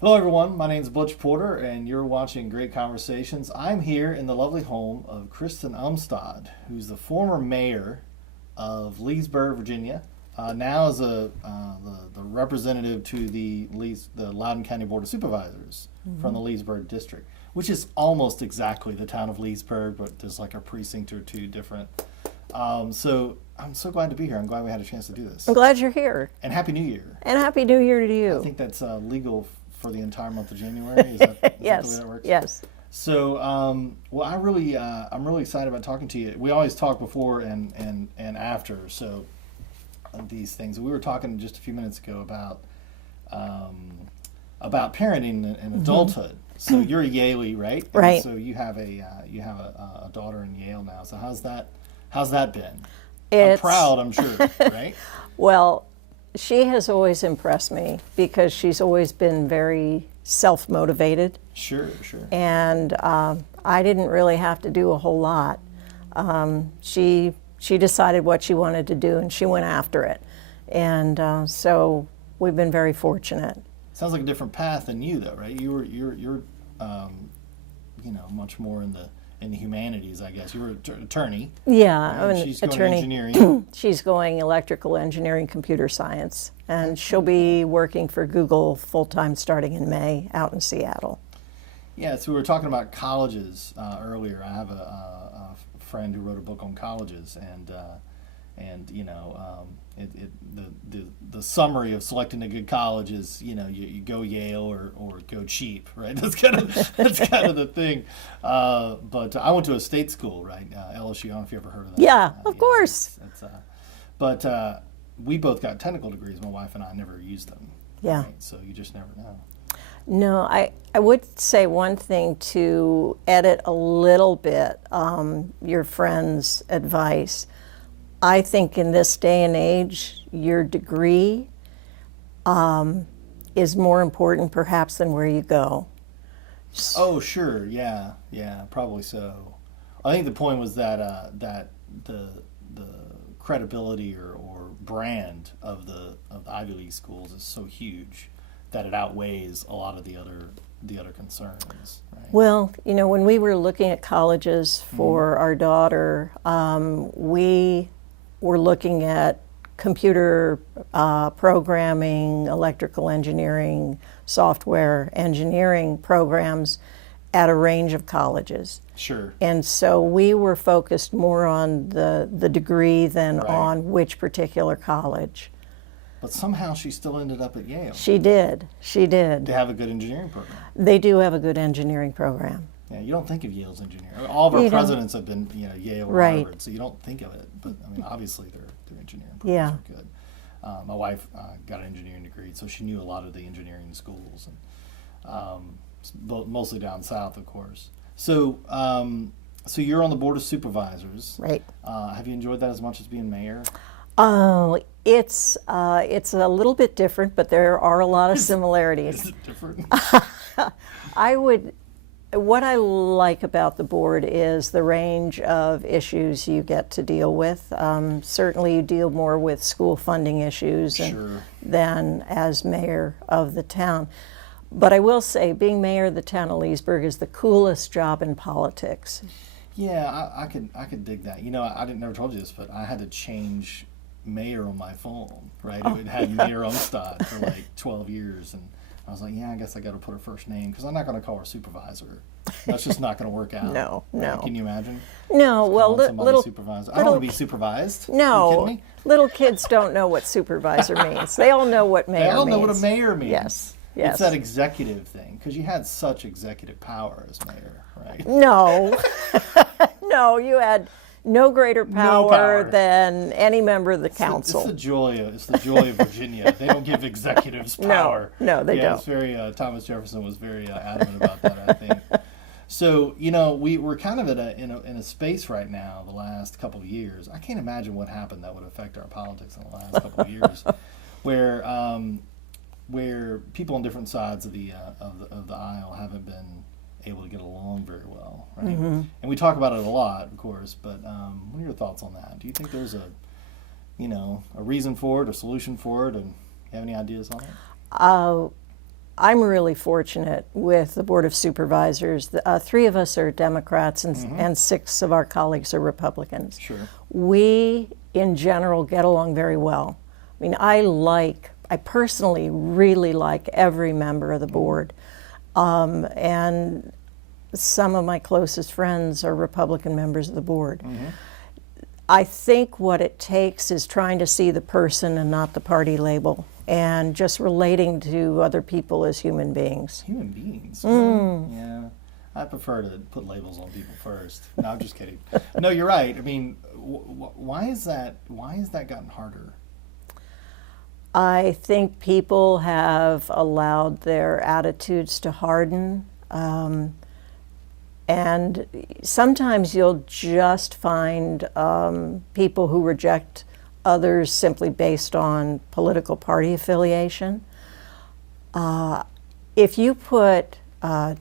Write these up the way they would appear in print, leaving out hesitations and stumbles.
Hello, everyone. My name is Butch Porter, and you're watching Great Conversations. I'm here in the lovely home of Kristen Umstattd, who's the former mayor of Leesburg, Virginia. Now is the representative to the Loudoun County Board of Supervisors from the Leesburg district, which is almost exactly the town of Leesburg, but there's like a precinct or two different. So I'm so glad to be here. I'm glad we had a chance to do this. I'm glad you're here. And Happy New Year. And Happy New Year to you. I think that's legal for the entire month of January. Is that Yes, the way that works? yes. So, well, I'm really excited about talking to you. We always talk before and after. So, these things. We were talking just a few minutes ago about parenting and adulthood. So you're a Yalie, right? Right. And so you have a daughter in Yale now. So how's that been? I'm It's proud, I'm sure, right? Well, she has always impressed me because she's always been very self-motivated, Sure. and I didn't really have to do a whole lot. She decided what she wanted to do, and she went after it, and so we've been very fortunate. Sounds like a different path than you, though, right? You're much more in the humanities, I guess. You were an attorney. Yeah, Right? I'm an She's going attorney. engineering. She's going electrical engineering, computer science, and she'll be working for Google full-time starting in May out in Seattle. Yeah, so we were talking about colleges earlier. I have a friend who wrote a book on colleges, and the summary of selecting a good college is you go Yale or go cheap, right? That's kind of the thing. But I went to a state school, right? LSU. I don't know if you ever heard of that. Yeah, of course. But we both got technical degrees. My wife and I never used them. Yeah. Right? So you just never know. No, I would say one thing to edit a little bit your friend's advice. I think in this day and age, your degree is more important perhaps than where you go. Oh, sure, yeah, probably so. I think the point was that the credibility or brand of the Ivy League schools is so huge that it outweighs a lot of the other concerns. Right? Well, when we were looking at colleges for our daughter, we were looking at computer programming, electrical engineering, software engineering programs at a range of colleges. Sure. And so we were focused more on the degree than Right. on which particular college. But somehow she still ended up at Yale. She did. They have a good engineering program. They do have a good engineering program. Yeah, you don't think of Yale's engineering. All of our You don't. presidents have been, Yale or Right. Harvard, so you don't think of it. But I mean, obviously their engineering Yeah. programs are good. My wife got an engineering degree, so she knew a lot of the engineering schools, and mostly down south, of course. So, so you're on the board of supervisors. Right. Have you enjoyed that as much as being mayor? Oh, it's a little bit different, but there are a lot of similarities. Is it different? What I like about the board is the range of issues you get to deal with. Certainly you deal more with school funding issues Sure. than as mayor of the town. But I will say, being mayor of the town of Leesburg is the coolest job in politics. Yeah, I could dig that. I didn't never told you this, but I had to change mayor on my phone, right? It had Mayor Umstattd for like 12 years, and I was like, yeah, I guess I got to put her first name because I'm not going to call her supervisor. That's just not going to work out. No. Can you imagine? No, well, Calling somebody little supervisor. I don't want to be supervised. Are you no, kidding me? little kids don't know what supervisor means. They all know what mayor They all means. know what a mayor means. Yes. It's that executive thing because you had such executive power as mayor, right? No, no, you had no greater power. power than any member of the council. It's the joy of Virginia. They don't give executives power. No, they don't. It's very Thomas Jefferson was very adamant about that, I think. So we're kind of in a space right now. The last couple of years, I can't imagine what happened that would affect our politics in the last couple of years, where people on different sides of the aisle haven't been able to get along very well, right? Mm-hmm. And we talk about it a lot, of course. But what are your thoughts on that? Do you think there's a reason for it, a solution for it, and you have any ideas on it? I'm really fortunate with the Board of Supervisors. Three of us are Democrats and six of our colleagues are Republicans. Sure. We, in general, get along very well. I mean, I personally really like every member of the board. And some of my closest friends are Republican members of the board. I think what it takes is trying to see the person and not the party label, and just relating to other people as human beings. Human beings? Really? Yeah. I prefer to put labels on people first. No, I'm just kidding. No, you're right. I mean, why is that gotten harder? I think people have allowed their attitudes to harden. And sometimes you'll just find people who reject others simply based on political party affiliation. If you put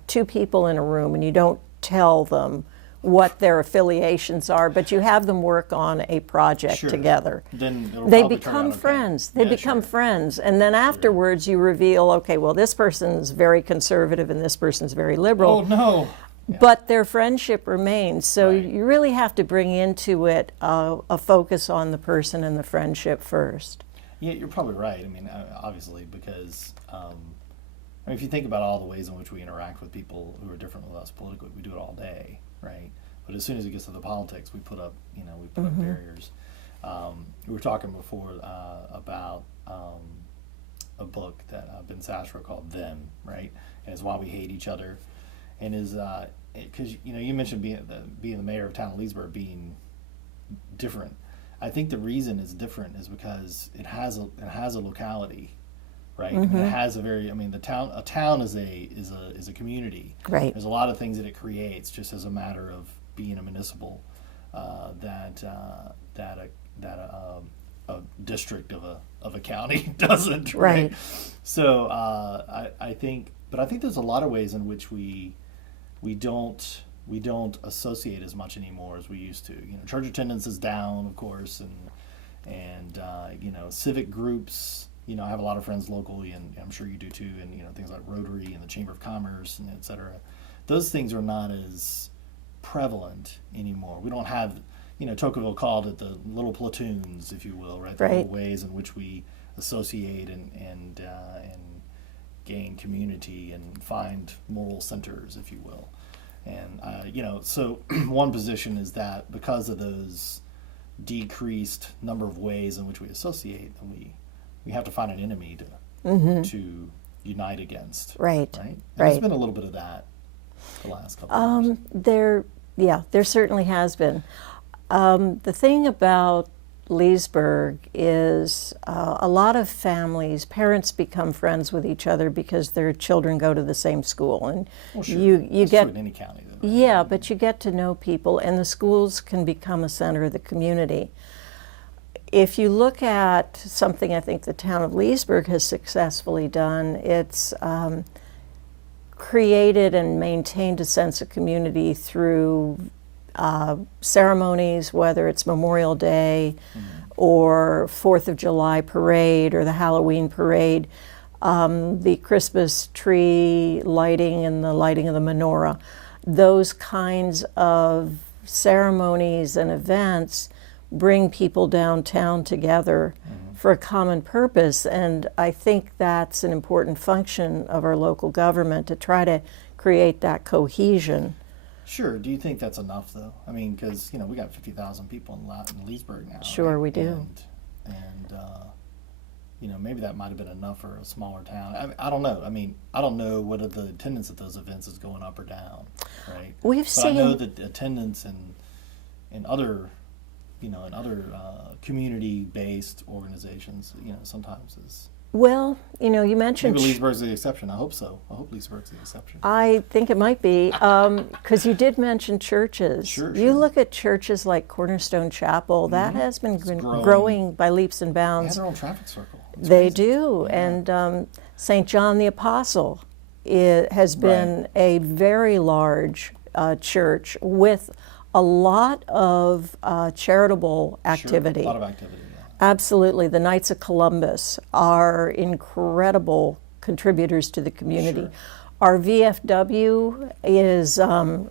two people in a room and you don't tell them what their affiliations are, but you have them work on a project together, then they become friends. They become friends. And then afterwards you reveal, okay, well, this person's very conservative and this person's very liberal. Oh, no. But their friendship remains. So you really have to bring into it a focus on the person and the friendship first. Yeah, you're probably right. I mean, obviously, because if you think about all the ways in which we interact with people who are different with us politically, we do it all day, right? But as soon as it gets to the politics, we put up, up barriers. We were talking before about a book that Ben Sashra called "Them," right? And it's why we hate each other. And is because you mentioned being the mayor of town of Leesburg being different. I think the reason it's different is because it has a locality, right? It has a town is a community. Right. There's a lot of things that it creates just as a matter of being a municipal that a district of a county doesn't. Right. So I think there's a lot of ways in which we don't associate as much anymore as we used to. Church attendance is down, of course, and civic groups. I have a lot of friends locally, and I'm sure you do too. And things like Rotary and the Chamber of Commerce and et cetera. Those things are not as prevalent anymore. We don't have, Tocqueville called it the little platoons, if you will, right? The little ways in which we associate and gain community and find moral centers, if you will. And, so one position is that because of those decreased number of ways in which we associate, and we have to find an enemy to unite against. Right. And there's been a little bit of that the last couple of years. There certainly has been. The thing about Leesburg is a lot of families, parents become friends with each other because their children go to the same school, and you get in any county. Though, right? Yeah, but you get to know people, and the schools can become a center of the community. If you look at something I think the town of Leesburg has successfully done, it's created and maintained a sense of community through ceremonies, whether it's Memorial Day or 4th of July parade or the Halloween parade, the Christmas tree lighting and the lighting of the menorah. Those kinds of ceremonies and events bring people downtown together for a common purpose, and I think that's an important function of our local government, to try to create that cohesion. Sure. Do you think that's enough, though? I mean, because, we got 50,000 people in Leesburg now. Sure, right? we do. And maybe that might have been enough for a smaller town. I don't know. I mean, I don't know whether the attendance at those events is going up or down, right? I know that attendance in other community-based organizations, sometimes is... Well, you mentioned... Maybe Leesburg's the exception. I hope so. I hope Leesburg's the exception. I think it might be, because you did mention churches. Sure. You look at churches like Cornerstone Chapel, that has been growing by leaps and bounds. They have their own traffic circle. It's they crazy. Do, Yeah. and St. John the Apostle has been a very large church with a lot of charitable activity. Sure, a lot of activity. Absolutely. The Knights of Columbus are incredible contributors to the community. Sure. Our VFW is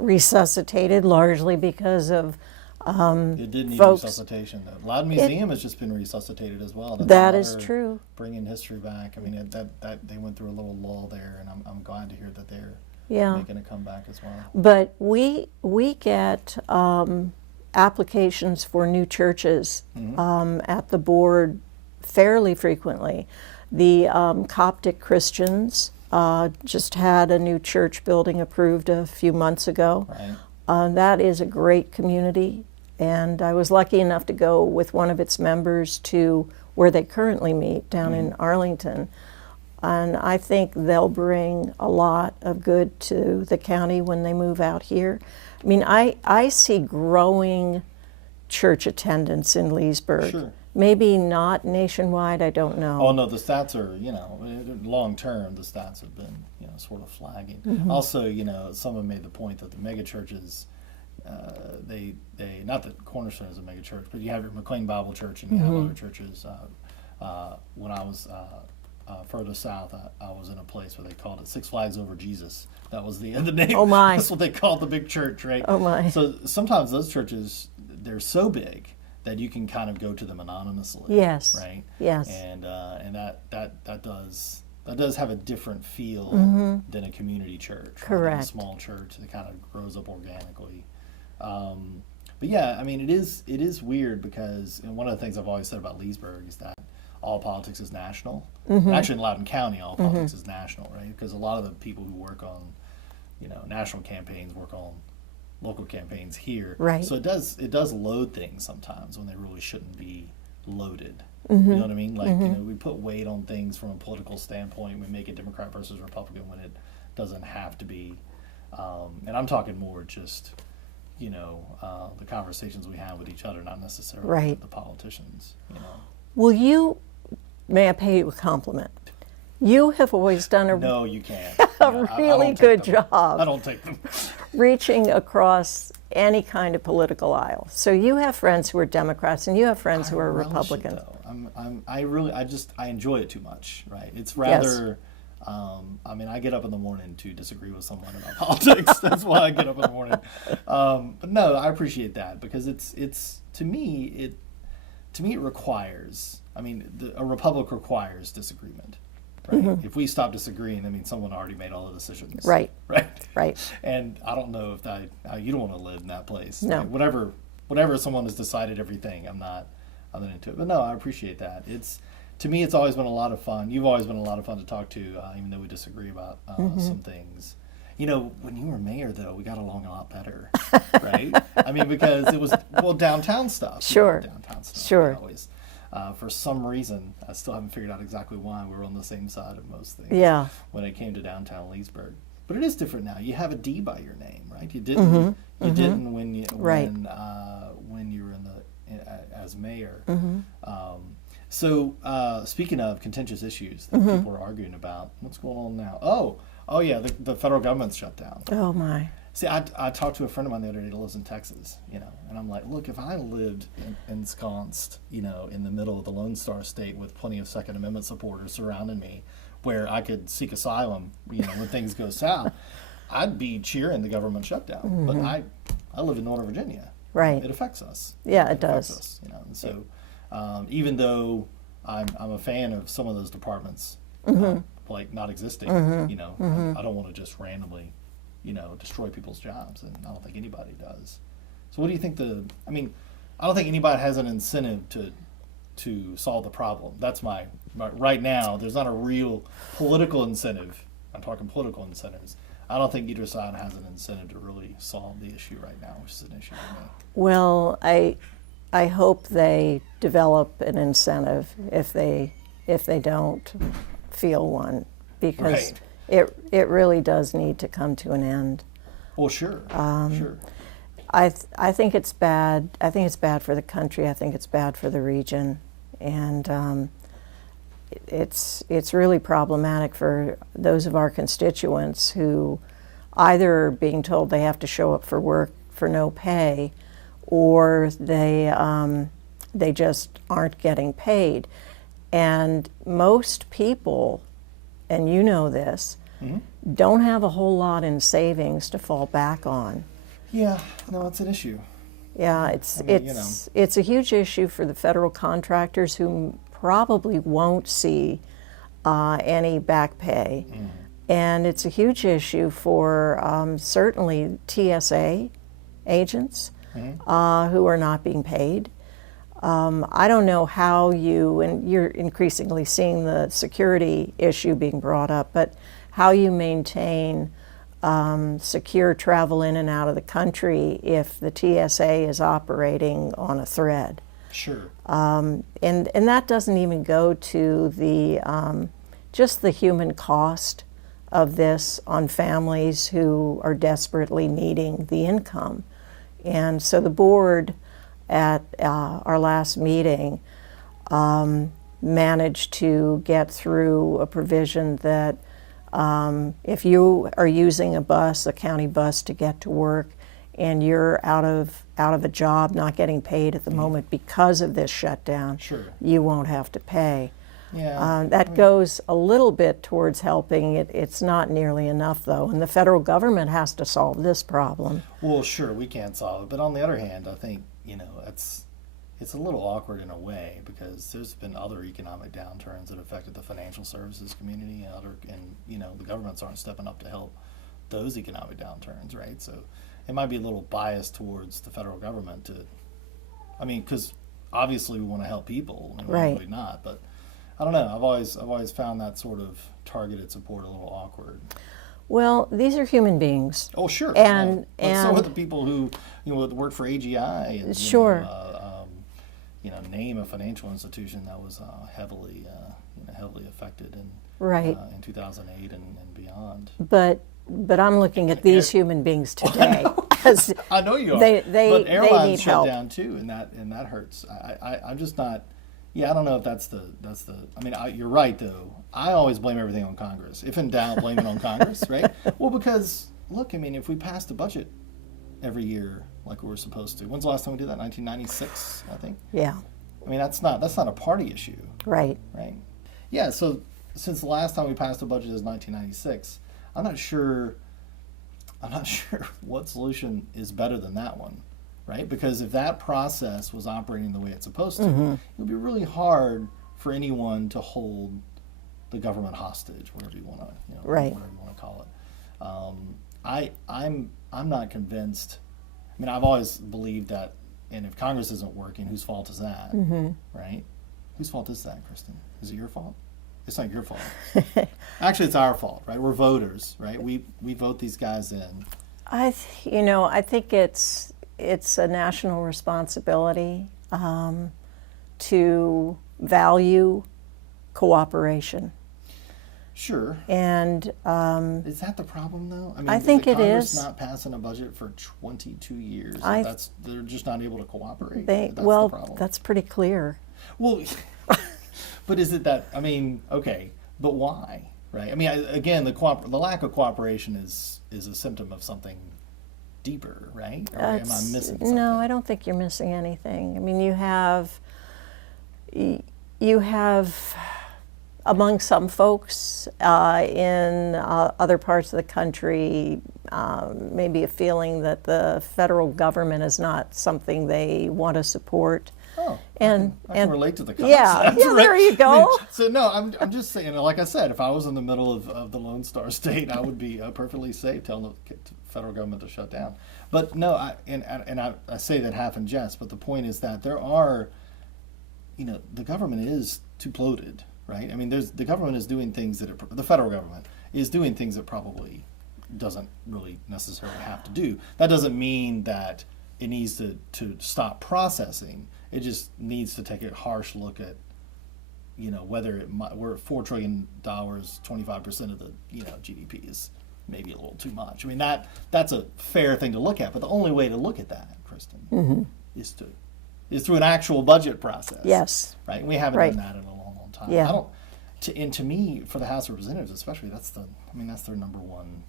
resuscitated largely because of It did need folks. resuscitation. The Loud Museum has just been resuscitated as well. That's That is another true. Bringing history back. I mean, that they went through a little lull there, and I'm glad to hear that they're Yeah. making a comeback as well. But we get applications for new churches at the board fairly frequently. The Coptic Christians just had a new church building approved a few months ago. Right. That is a great community, and I was lucky enough to go with one of its members to where they currently meet down in Arlington. And I think they'll bring a lot of good to the county when they move out here. I mean, I see growing church attendance in Leesburg. Sure. Maybe not nationwide, I don't know. Oh no, the stats are, long term, the stats have been, sort of flagging. Also, some have made the point that the mega churches, they not that Cornerstone is a mega church, but you have your McLean Bible Church and you have other churches. When I was further south, I was in a place where they called it Six Flags Over Jesus. That was the name. Oh my! That's what they called the big church, right? Oh my! So sometimes those churches, they're so big that you can kind of go to them anonymously. Yes. Right. Yes. And that does have a different feel than a community church. Correct. Or a small church that kind of grows up organically. But yeah, I mean, it is weird because one of the things I've always said about Leesburg is that all politics is national. Actually, in Loudoun County, all politics is national, right? Because a lot of the people who work on, national campaigns work on local campaigns here. Right. So it does load things sometimes when they really shouldn't be loaded. You know what I mean? Like, we put weight on things from a political standpoint. We make it Democrat versus Republican when it doesn't have to be. And I'm talking more just, the conversations we have with each other, not necessarily Right. with the politicians. May I pay you a compliment? You have always done a No, you can't. really good job. I don't take them. reaching across any kind of political aisle. So you have friends who are Democrats and you have friends who are relish it, Republicans. though. I enjoy it too much, right? It's rather, I get up in the morning to disagree with someone about politics. That's why I get up in the morning. But no, I appreciate that because it's to me it requires. A republic requires disagreement. Right? If we stop disagreeing, that means someone already made all the decisions. Right. Right. Right. And I don't know if you don't want to live in that place. No. Like, whatever someone has decided everything, I'm not into it. But no, I appreciate that. To me, it's always been a lot of fun. You've always been a lot of fun to talk to, even though we disagree about some things. When you were mayor, though, we got along a lot better, right? Because it was, downtown stuff. Sure. Downtown stuff. Sure. Always. For some reason, I still haven't figured out exactly why we were on the same side of most things. Yeah. When it came to downtown Leesburg, but it is different now. You have a D by your name, right? You didn't. You didn't when you Right. when you were as mayor. So speaking of contentious issues that people are arguing about, what's going on now? Oh yeah, the federal government's shut down. Oh my. See, I talked to a friend of mine the other day that lives in Texas, and I'm like, look, if I lived ensconced, in the middle of the Lone Star State with plenty of Second Amendment supporters surrounding me, where I could seek asylum, when things go south, I'd be cheering the government shutdown. But I live in Northern Virginia. Right. It affects us. Yeah, it does. Affects us, and so even though I'm a fan of some of those departments, like not existing, I don't want to just randomly destroy people's jobs, and I don't think anybody does. So what do you think I don't think anybody has an incentive to solve the problem. That's my right now, there's not a real political incentive. I'm talking political incentives. I don't think either side has an incentive to really solve the issue right now, which is an issue to me. Well, I hope they develop an incentive if they don't feel one, because Right. it really does need to come to an end. Well, sure, sure. I think it's bad. I think it's bad for the country. I think it's bad for the region, and it's really problematic for those of our constituents who either are being told they have to show up for work for no pay, or they just aren't getting paid. And most people and you know this, don't have a whole lot in savings to fall back on. Yeah, no, it's an issue. Yeah, it's a huge issue for the federal contractors who probably won't see any back pay. And it's a huge issue for certainly TSA agents who are not being paid. I don't know how and you're increasingly seeing the security issue being brought up, but how you maintain secure travel in and out of the country if the TSA is operating on a thread. Sure. And that doesn't even go to the just the human cost of this on families who are desperately needing the income. And so the board at our last meeting managed to get through a provision that if you are using a county bus to get to work, and you're out of a job, not getting paid at the moment because of this shutdown, Sure. you won't have to pay. Yeah. That goes a little bit towards helping. It's not nearly enough, though, and the federal government has to solve this problem. Well, sure, we can't solve it, but on the other hand, I think it's a little awkward in a way because there's been other economic downturns that affected the financial services community and the governments aren't stepping up to help those economic downturns, right? So it might be a little biased towards the federal government because obviously we want to help people and we're really not, but I don't know. I've always found that sort of targeted support a little awkward. Well, these are human beings. Oh, sure. And so are the people who work for AGI and sure. Name a financial institution that was heavily affected in 2008 and beyond. But I'm looking at these human beings today. I know you are. But airlines need shut help. down too, and that hurts. I'm just not. Yeah, I don't know if that's the. I mean, you're right though. I always blame everything on Congress. If in doubt, blame it on Congress, right? Well, because look, I mean, if we passed a budget every year like we were supposed to, when's the last time we did that? 1996, I think. Yeah. I mean, that's not a party issue. Right. Right. Yeah. So since the last time we passed a budget is 1996, I'm not sure what solution is better than that one, right? Because if that process was operating the way it's supposed to, it would be really hard for anyone to hold the government hostage, whatever you want to, whatever you want to call it. I'm not convinced. I mean, I've always believed that, and if Congress isn't working, whose fault is that, right? Whose fault is that, Kristen? Is it your fault? It's not your fault. Actually, it's our fault, right? We're voters, right? We vote these guys in. I think it's a national responsibility to value cooperation. Sure. And is that the problem, though? I mean, I think it Congress is. Not passing a budget for 22 years. They're just not able to cooperate. The problem. That's pretty clear. Well, but is it that? I mean, okay, but why? Right? I mean, again, the lack of cooperation is a symptom of something deeper, right? Or am I missing something? No, I don't think you're missing anything. I mean, you have among some folks in other parts of the country, maybe a feeling that the federal government is not something they want to support. Oh, I can relate to the concept. Yeah, right? there you go. I mean, so no, I'm just saying. Like I said, if I was in the middle of the Lone Star State, I would be perfectly safe telling the federal government to shut down. But no, I say that half in jest. But the point is that there are, the government is too bloated, right? I mean, the government is doing things the federal government is doing things that probably doesn't really necessarily have to do. That doesn't mean that it needs to stop processing. It just needs to take a harsh look at, whether we're at $4 trillion, 25% of the GDP is maybe a little too much. I mean that's a fair thing to look at, but the only way to look at that, Kristen, is through an actual budget process. Yes. Right. And we haven't done that in a long time. Yeah. And to me, for the House of Representatives especially, that's their number one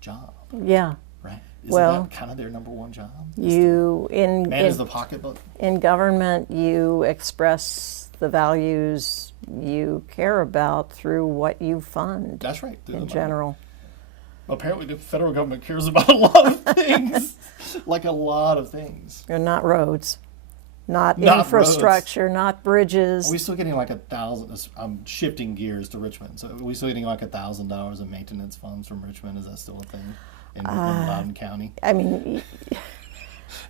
job. Yeah. right? Isn't Well, that kind of their number one job? Manage the pocketbook. In government, you express the values you care about through what you fund. That's right. In general. Apparently, the federal government cares about a lot of things, like a lot of things. And not roads, not Not infrastructure, not bridges. Are we still getting like $1,000? I'm shifting gears to Richmond. So are we still getting like $1,000 in maintenance funds from Richmond? Is that still a thing in Loudoun County? I mean,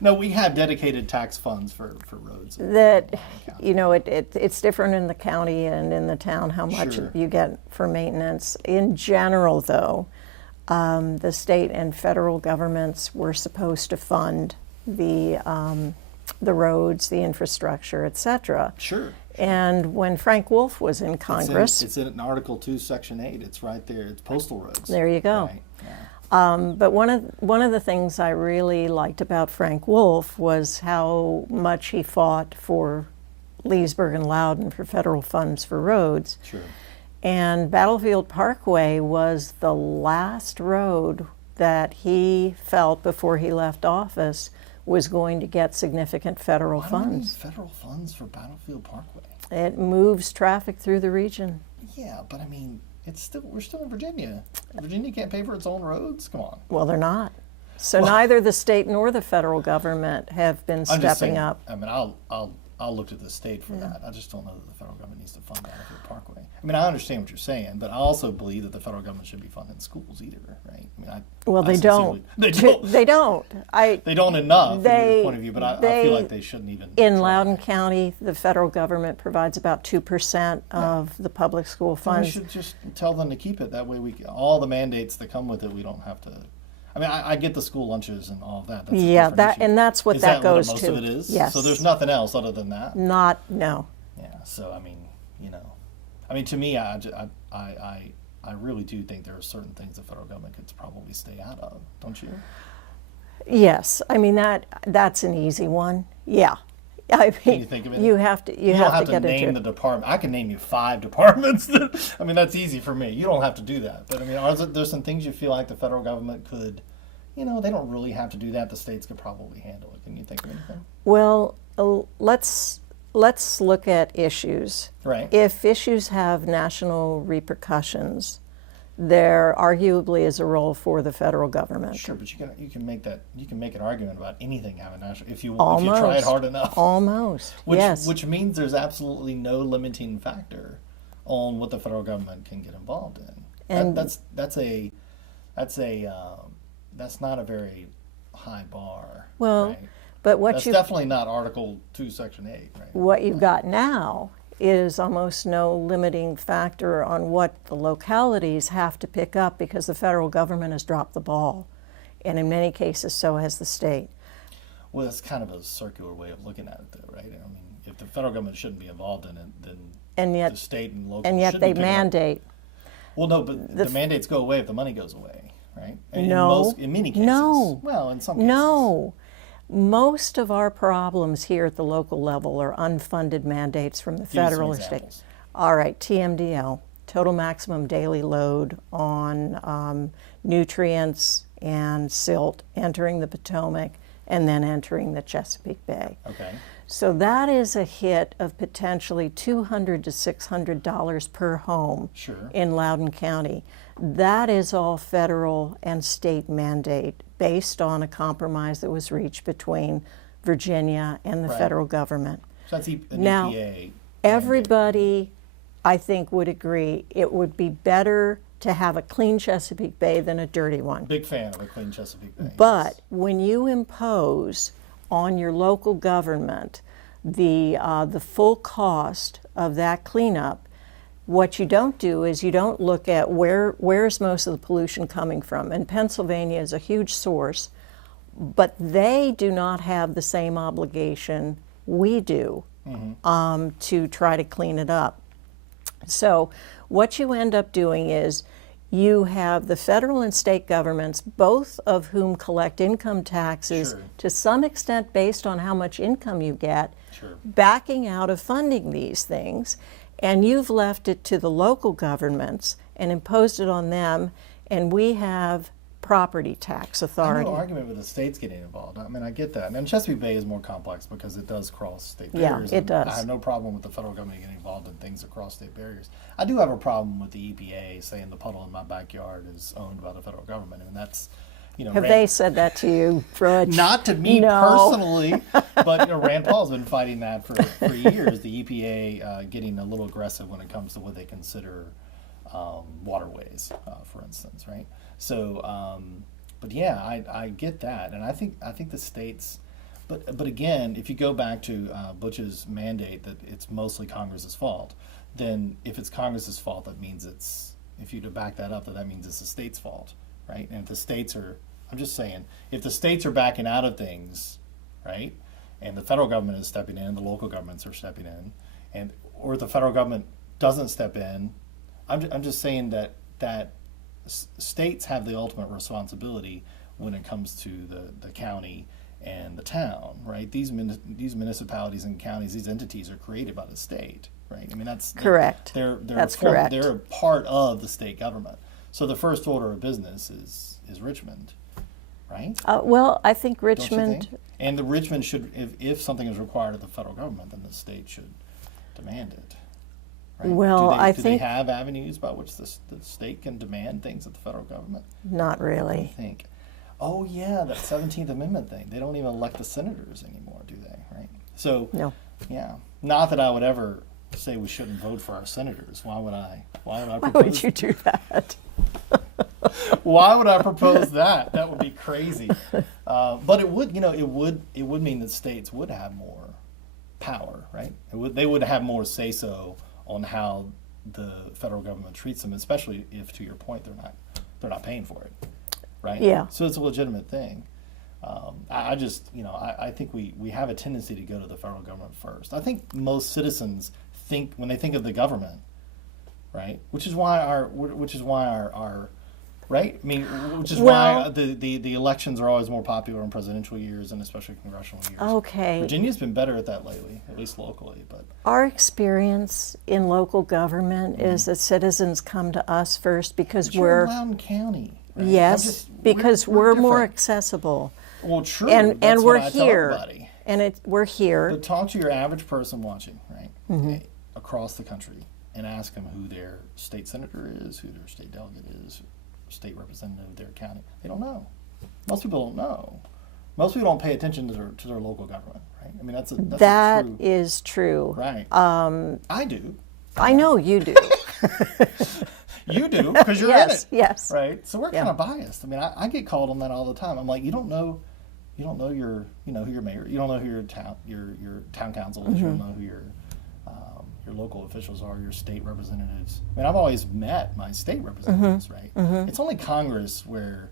no, we have dedicated tax funds for roads. That, it's different in the county and in the town how much Sure. you get for maintenance. In general, though, the state and federal governments were supposed to fund the roads, the infrastructure, etc. Sure. And when Frank Wolf was in Congress, it's in Article 2, Section 8. It's right there. It's postal roads. there you go. Right. Yeah. But one of the things I really liked about Frank Wolf was how much he fought for Leesburg and Loudoun for federal funds for roads. Sure. And Battlefield Parkway was the last road that he felt before he left office was going to get significant federal Why do we need funds. federal funds for Battlefield Parkway? It moves traffic through the region. Yeah, but I mean, we're still in Virginia. Virginia can't pay for its own roads. Come on. Well, they're not. So neither the state nor the federal government have been I'm just stepping saying, up. I mean, I'll look to the state for that. I just don't know that the federal government needs to fund Battlefield Parkway. I mean, I understand what you're saying, but I also believe that the federal government should be funding schools either, right? I mean, They don't. They don't. They don't. They don't enough, from They- your point of view, but I feel like they shouldn't even. In try. Loudoun County, the federal government provides about 2% of the public school We funds. should just tell them to keep it. That way, all the mandates that come with it, we don't have to. I mean, I get the school lunches and all of that. That's a Yeah, different that issue. and that's what Is that goes most to. of it is? Yes. So there's nothing else other than that. No. Yeah. So I mean, to me, I really do think there are certain things the federal government could probably stay out of. Don't you? Yes, I mean that's an easy one. Yeah, I mean, Can you think of it? you have to You don't have to get name into the department. I can name you 5 departments. I mean, that's easy for me. You don't have to do that. But I mean, there's some things you feel like the federal government could, they don't really have to do that. The states could probably handle it. Can you think of anything? Well, let's look at issues. Right. If issues have national repercussions, there arguably is a role for the federal government. Sure, but you can make an argument about anything having national if you Almost. try it hard enough. Almost. Yes. Which means there's absolutely no limiting factor on what the federal government can get involved in. And that's not a very high bar. Well, right? but That's definitely not Article 2, Section 8, right? what you've got now is almost no limiting factor on what the localities have to pick up because the federal government has dropped the ball. And in many cases, so has the state. Well, that's kind of a circular way of looking at it, though, right? I mean, if the federal government shouldn't be involved in it, then the state and local And yet should they be picking up. mandate. Well, no, but the mandates go away if the money goes away, right? No. In many cases. No. Well, in some cases. No. Most of our problems here at the local level are unfunded mandates from the Give us some federal or state. examples. All right, TMDL, total maximum daily load on nutrients and silt entering the Potomac and then entering the Chesapeake Bay. Okay. So that is a hit of potentially $200 to $600 per home Sure. in Loudoun County. That is all federal and state mandate based on a compromise that was reached between Virginia and the Right. federal government. So that's an Now, EPA. Everybody, I think, would agree it would be better to have a clean Chesapeake Bay than a dirty one. Big fan of a clean Chesapeake Bay. But when you impose on your local government the full cost of that cleanup, what you don't do is you don't look at where's most of the pollution coming from. And Pennsylvania is a huge source, but they do not have the same obligation we do to try to clean it up. So what you end up doing is you have the federal and state governments, both of whom collect income taxes Sure. to some extent based on how much income you get, Sure. backing out of funding these things. And you've left it to the local governments and imposed it on them. And we have property tax I have authority. no argument with the states getting involved. I mean, I get that. And Chesapeake Bay is more complex because it does cross state Yeah, barriers. it and does. I have no problem with the federal government getting involved in things across state barriers. I do have a problem with the EPA saying the puddle in my backyard is owned by the federal government. I mean, that's, Have they said that to you, Fudge? Not to me No. personally, but Rand Paul's been fighting that for years. The EPA getting a little aggressive when it comes to what they consider waterways, for instance, right? So, but yeah, I get that, and I think the states, but again, if you go back to Bush's mandate that it's mostly Congress's fault, then if it's Congress's fault, that means if you to back that up, that means it's the state's fault, right? And if the states are, I'm just saying, if the states are backing out of things, right, and the federal government is stepping in, the local governments are stepping in, or the federal government doesn't step in, I'm just saying that states have the ultimate responsibility when it comes to the county and the town, right? These municipalities and counties, these entities are created by the state, right? I mean, that's correct. That's correct. They're a part of the state government. So the first order of business is Richmond, right? Well, I think Don't you Richmond. think? And the Richmond should, if something is required of the federal government, then the state should demand it. Right? Well, do they, I do think- they have avenues by which the state can demand things of the federal government? Not What do you really. think? Oh yeah, that 17th Amendment thing. They don't even elect the senators anymore, do they? Right? So No. yeah, not that I would ever say we shouldn't vote for our senators. Why would I? Why Why propose? would you do that? Why would I propose that? That would be crazy. But it would, it would mean that states would have more power, right? They would have more say so on how the federal government treats them, especially if, to your point, they're not paying for it, right? Yeah. So it's a legitimate thing. I just, I think we have a tendency to go to the federal government first. I think most citizens think, when they think of the government, right, which is why our right? I mean, which is why the elections are always more popular in presidential years and especially congressional years. Okay. Virginia's been better at that lately, at least locally. But Our experience in local government is that citizens come to us first because you're we're in Loudoun County. Right? yes, because we're more different. accessible, Well, true. and That's we're what I tell here, everybody. and we're here. But talk to your average person watching, right, across the country, and ask them who their state senator is, who their state delegate is, state representative of their county. They don't know. Most people don't know. Most people don't pay attention to their local government, right? I mean, that's a true, is true. right. I do. I know you do. You do because you're Yes, in it, yes. right? So we're Yeah. kind of biased. I mean, I get called on that all the time. I'm like, you don't know who your mayor, you don't know who your town council is, you don't know who your local officials are, your state representatives. I mean, I've always met my state representatives, right? It's only Congress where,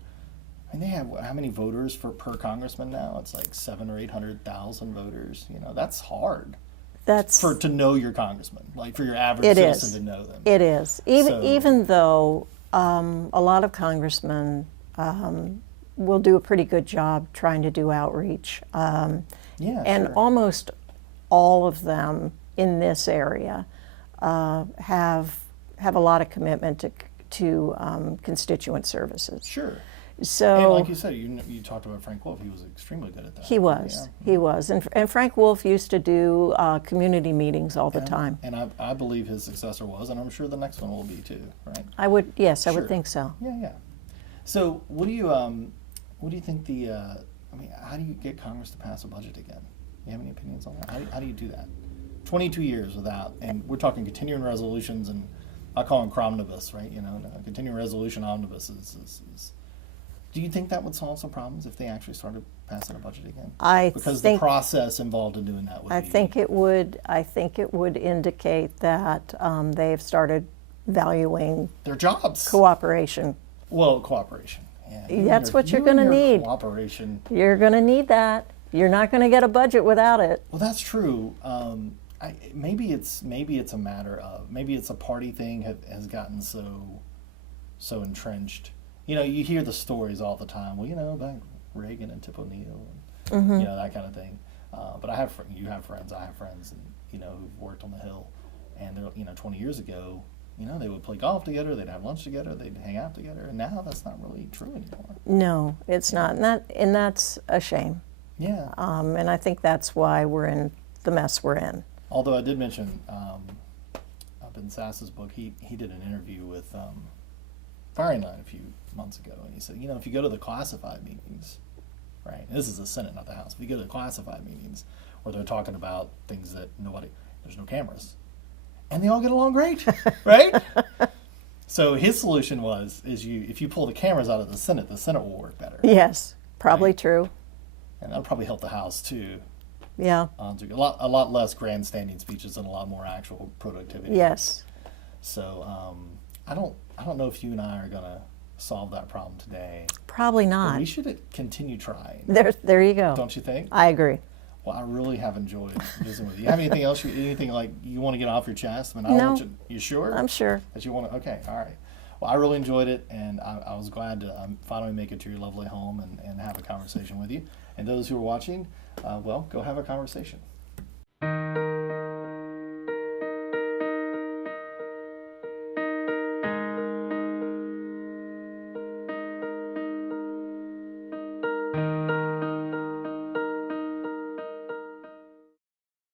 I mean, they have how many voters per congressman now? It's like 700,000 or 800,000 voters. That's hard That's to know your congressman, like for your average It citizen is. to know them. It is. Even So- though a lot of congressmen will do a pretty good job trying to do outreach, Yeah, and sure. almost all of them in this area have a lot of commitment to constituent services. Sure. So And like you said, you talked about Frank Wolf. He was extremely good at that. he was. Yeah. He was. And Frank Wolf used to do community meetings all the time. And I believe his successor was, and I'm sure the next one will be too, right? I would Sure. think so. Yeah. So what do you think I mean, how do you get Congress to pass a budget again? You have any opinions on that? How do you do that? 22 years without, and we're talking continuing resolutions, and I call them cromnibus, right? Continuing resolution omnibuses. Do you think that would solve some problems if they actually started passing a budget again? Because the process involved in doing that would I be... think it would indicate that they've started valuing their jobs. cooperation. Well, cooperation. Yeah. That's what you're you and gonna your need. Cooperation. You're going to need that. You're not going to get a budget without it. Well, that's true. Maybe it's a matter of, maybe it's a party thing has gotten so entrenched. You hear the stories all the time. Well, back Reagan and Tip O'Neill, and, that kind of thing. But you have friends, I have friends, and who've worked on the Hill, and they're 20 years ago, They would play golf together, they'd have lunch together, they'd hang out together, and now that's not really true anymore. No, it's not, and that's a shame. Yeah. And I think that's why we're in the mess we're in. Although I did mention, up in Sass's book, he did an interview with Firing Line a few months ago, and he said, if you go to the classified meetings, right, and this is the Senate, not the House, if you go to the classified meetings where they're talking about things that there's no cameras, and they all get along great, right? So his solution if you pull the cameras out of the Senate will work better. Yes, probably Right. true. And that'll probably help the House too. Yeah. A lot less grandstanding speeches and a lot more actual productivity. Yes. So I don't know if you and I are gonna solve that problem today. Probably But not. we should continue trying. There you go. Don't you think? I agree. Well, I really have enjoyed visiting with you. You have anything else? Anything like you want to get off your chest? I mean, I No. want you sure? I'm sure. That you want to. Okay, all right. Well, I really enjoyed it, and I was glad to finally make it to your lovely home and have a conversation with you. And those who are watching, well, go have a conversation.